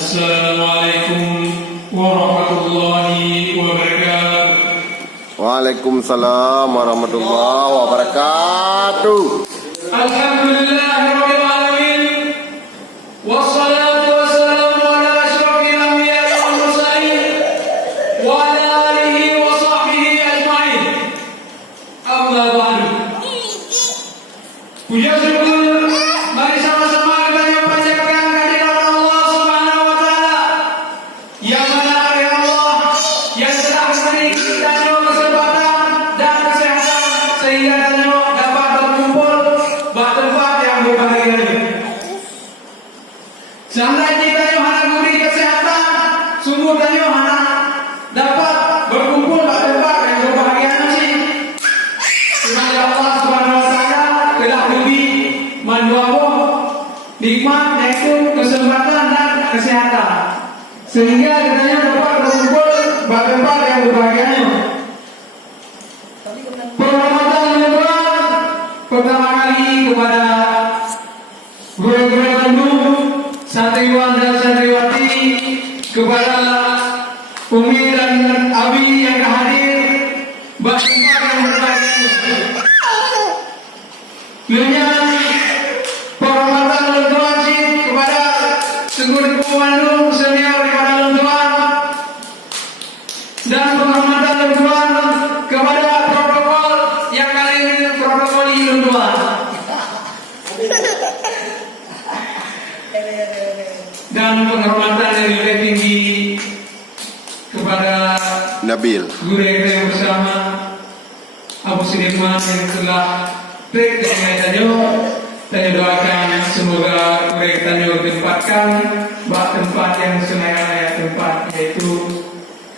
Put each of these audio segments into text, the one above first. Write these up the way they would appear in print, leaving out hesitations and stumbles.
Assalamualaikum warahmatullahi wabarakatuh. Waalaikumsalam warahmatullahi wabarakatuh. Alhamdulillahirabbil alamin. Wassalatu wassalamu ala asyrofil anbiya'i wal mursalin wa ala alihi wa sahbihi ajma'in. Amma ba'du. Puja syukur, mari sama-sama kita panjatkan kehadirat Allah Subhanahu wa taala. Yang mana dari Allah yang telah memberi kita kesempatan dan kesehatan sehingga kita dapat berkumpul di tempat yang berbahagia ini. Seandainya kita hanya diberi kesehatan, sungguh kita hanya dapat berkumpul di tempat yang berbahagia ini. Semoga Allah Subhanahu wa taala telah memberi manfaat nikmat yaitu kesempatan dan kesehatan sehingga kita dapat berkumpul di tempat yang berbahagia ini. Penghormatan yang berat pertama kali kepada guru-guru Bandung, santriwan dan santriwati, kepada Umi dan Abi yang hadir di tempat yang berbahagia ini. Penghormatan lentuan kepada Guru Bandung senior kepada lentuan, dan penghormatan lentuan kepada protokol yang kali ini protokol lentuan, dan penghormatan yang lebih tinggi kepada Nabil guru yang bersama Abu Sudirman yang telah break dengan saya doakan semoga mereka ditempatkan di tempat yang senaya tempat yaitu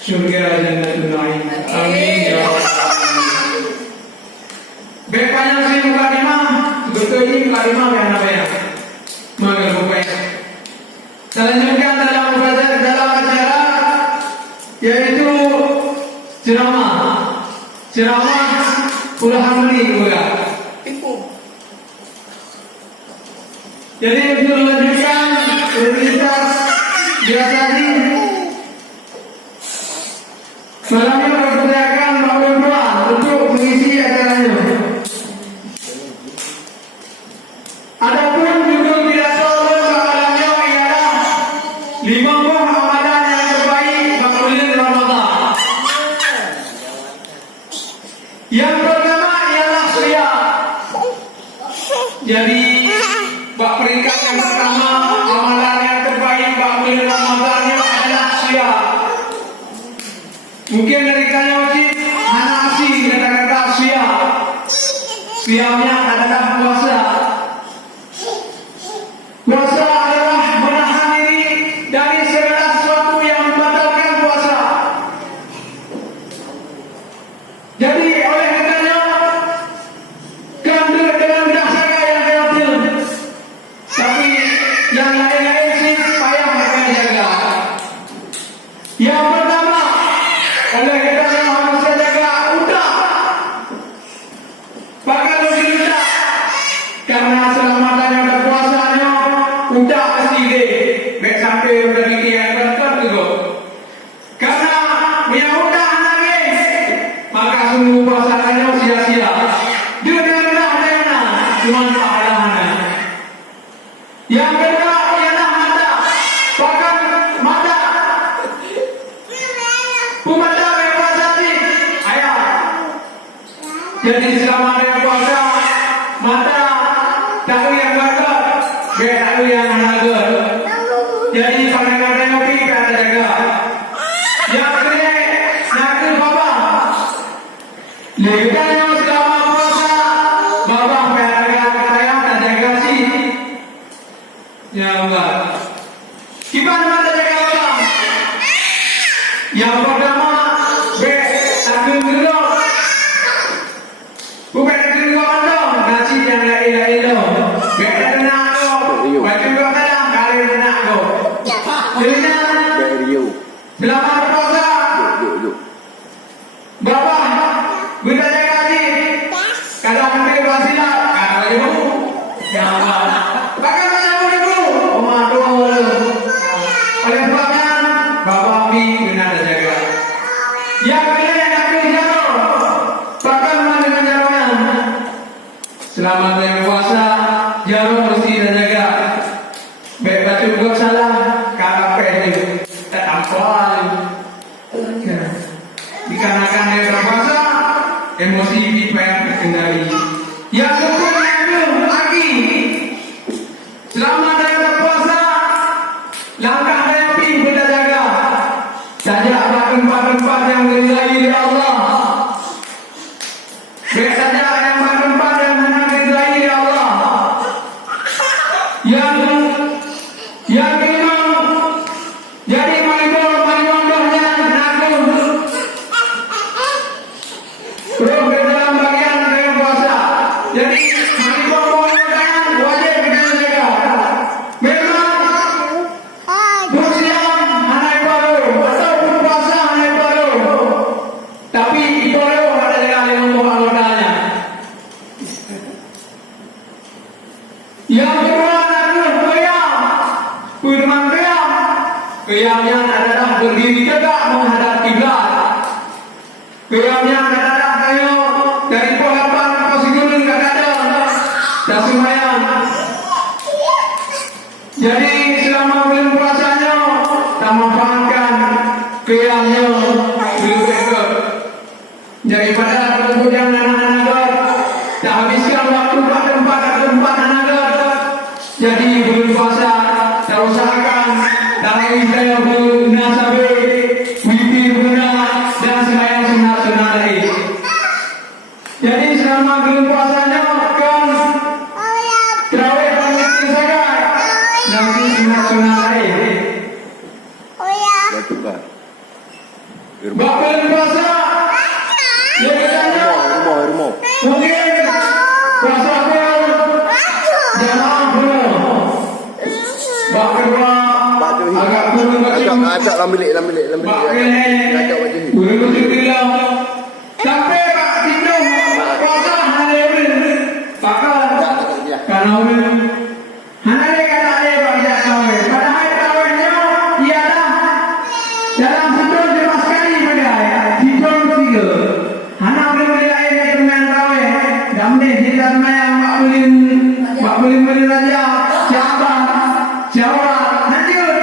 surga Jannatul Naim. Amin ya rabbal alamin. Bepanya sih mukadimah, betul ini mukadimah yang namanya. Maka rupanya. Selanjutnya dalam acara yaitu ceramah puluhan menit juga. Jadi untuk melanjutkan rutinitas biasa ini, malamnya berpercayakan Bapak Tuan untuk mengisi acaranya. Adapun judul pidato malamnya ialah 5 buah amalan yang terbaik bagi bulan Ramadan. Yang pertama ialah siyam. Jadi peringkat yang pertama amalan yang terbaik bagi bulan Ramadan adalah siyam. Mungkin dari kalian wajib hanya asing kata-kata siyam. Siyamnya adalah puasa. Puasa adalah menahan diri dari segala sesuatu yang membatalkan puasa. Jadi oleh karenanya kandung dengan dasar yang kreatif. Tapi yang lain-lain sih payah mereka jaga. Yang pertama, oleh karenanya harus jaga udah. Pakai lebih udah. Karena selama tanya udah puasanya, udah pasti deh. Baik sampai udah dikian berkat juga. Karena yang udah nangis, maka sungguh puasanya sia-sia. Dia udah cuma pahala. Yang kedua ialah mata. Bahkan mata pemata puasa sih ayah. Jadi selama ada puasa mata tak ada yang gagal, tak ada yang gagal. Jadi pandang-pandang kopi tak ada jaga. Yang kedua nak baba. Lekanya selama puasa baba ya Allah. Gimana mata jaga Allah? Yang pertama, agung gerok. Bukan agung gondong, nasi yang lain-lain loh. Tenang loh. Baju kau kadang kali tenang loh. Jadinya selama puasa. Bapak, kita jaga hati. Kalau ambil wasilah, kalau ibu, ya Allah. Bahkan mana ibu? Oh, aduh. tak tampak. Ya. Dikarenakan dia berpuasa, emosi kita yang terkendali. Yang sempurna lagi, selama dia berpuasa, langkah dia pergi berjaga. Saja tempat-tempat yang diridai oleh Allah. Baik saja yang tempat yang diridai oleh Allah. Yang kelima, jadi manibor-manibornya nanggung. Terus ke dalam bagian dari puasa. Jadi manibor-manibornya wajib kita jaga. Memang bersiap hanai baru atau puasa hanai baru. Tapi itu ada jaga untuk anggotanya. Yang kedua firman qiyam. Qiyamnya adalah berdiri tegak menghadap kiblat. Qiyamnya adalah kayu dari polapan positif enggak ada. Dan sembahyang. Jadi selama bulan puasanya tak memanfaatkan qiyamnya belum betul. Daripada kemudian anak-anak tak habiskan waktu pada tempat anak. Jadi bulan puasa tak usahakan dalam ibadah guna sampai witir guna dan sembahyang sunat-sunat lain. Jadi selama bulan puasanya kan terawih pagi saja dan sunat-sunat lain. Baca kan. Bulan puasa dia katanya Rumah. mungkin puasa jamaah penuh. Bak kedua agak kurang macam Ajak dalam bilik. bak kene Ajak wajah ni. kurang macam sampai bak tidur puasa hari ini bakal kalau hari kata ada banyak kawin padahal kawinnya ialah dalam tidur cuma sekali pada tidur tiga anak boleh air teman kawin damai kita yang mak boleh raja Jawa lanjut.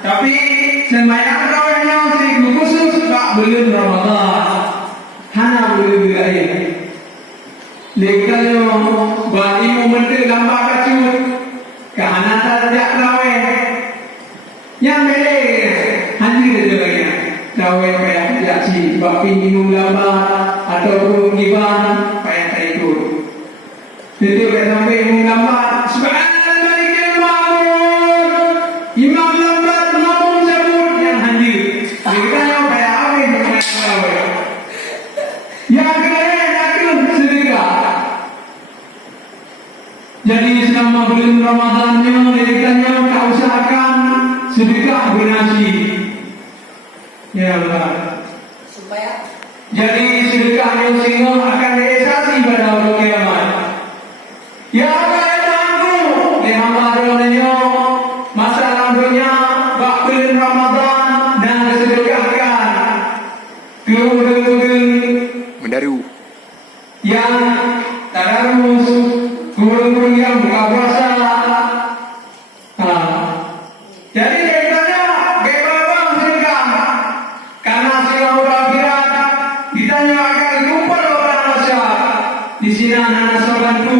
Tapi sembahyang kawinnya seribu khusus tak bulan Ramadan. Hana bulan lain. Lekanya bagi momentu gambar kacut. Kerana tak kawin. Yang boleh hadir je lagi. Kawin payah tidak si bagi minum gambar ataupun giban payah tak ikut. Itu sampai minum gambar. Imam lambat makmum cabut yang hadir. Mereka yang kaya awin dengan awin. Yang kedua nakul sedekah. Jadi selama bulan Ramadannya mereka tak usahakan sedekah donasi. Ya Allah. Supaya Jadi sedekah yang sehingga akan realisasi pada hari kiamat. Ya Allah ya Tuhanku, ya hamba-Mu masa lampunya bulan Ramadan dan sedekahkan keluarga Mendaru. yang tadarus, keluarga yang buka puasa. Jadi ditanya bagaimana sedekah? Karena silau akhirat ditanya akan kumpul orang masa di sini anak sobantu.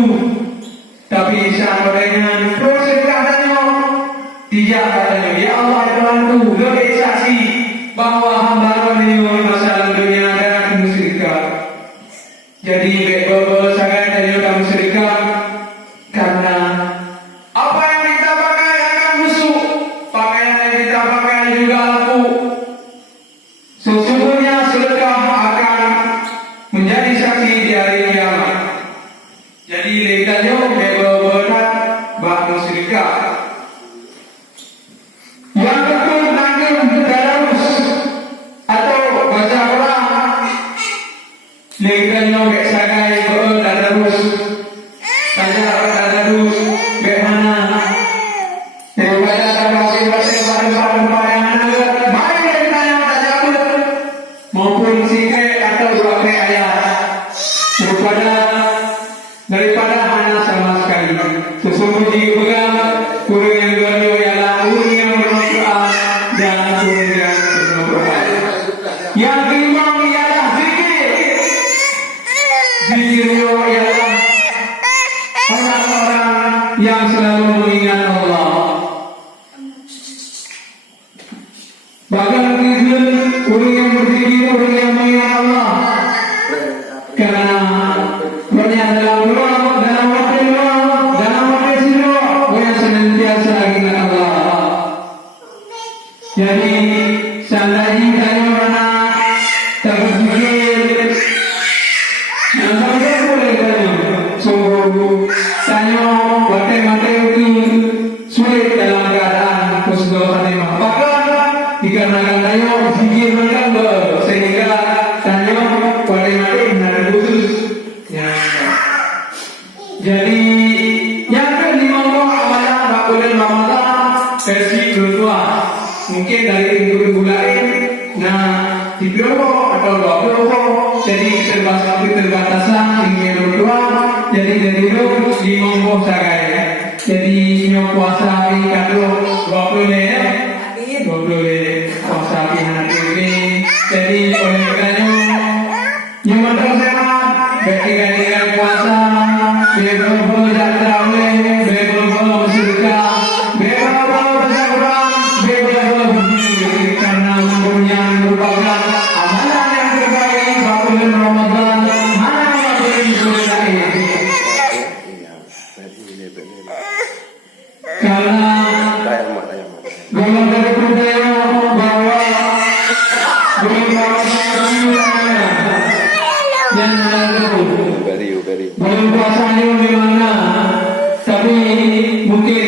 Tapi sama dengan proses katanya tidak katanya ya Allah Tuhanku lebih saksi bahawa hamba ini masalah dunia dan musyrikat. Jadi baik-baik sangat dan juga musyrikat karena apa yang kita pakai akan busuk, pakaian yang kita pakai juga laku. Sesungguhnya sedekah akan menjadi saksi di hari kiamat. Jadi lekanya berat bak musyrikat. Yang kedua nanggung tadarus atau baca Quran. Lekanya bek sagai tadarus. Tanya tadarus bek mana? Daripada tadarus pada yang mana? Baik lekanya tadarus maupun sikit atau dua ayat. Daripada hana sama sekali. Sesungguhnya pegang kurang yang dua ialah urut yang Bahkan netizen, orang yang berzikir, orang yang mengingat Allah. Karena banyak dalam waktu siro, orang senantiasa ingat Allah. Jadi, seandainya tanya mana tak berzikir, yang sampai boleh tanya. So, tanya mata itu sulit dalam keadaan kesudahan memang. Bahkan dikarenakan tanya zikir mereka sehingga tanya mata benar khusus. Jadi yang kelima amalan bulan Ramadan versi kedua mungkin dari minggu lain. Nah, di Bromo atau Bromo jadi terbatasan minggu kedua. Jadi dari itu di Monggo sagai. Jadi nyo puasa ini kado 20 ya. 20 puasa ini ini. Jadi oleh karena yang mental sehat, ketika puasa, bebel dan terawih, bebel bersedekah, bebel berzakat, bebel berzikir karena mempunyai merupakan amalan yang terbaik bulan Ramadan. Mana yang boleh dilakukan? Karena golongan dari budaya bahwa yang lalu belum puasanya di mana, tapi mungkin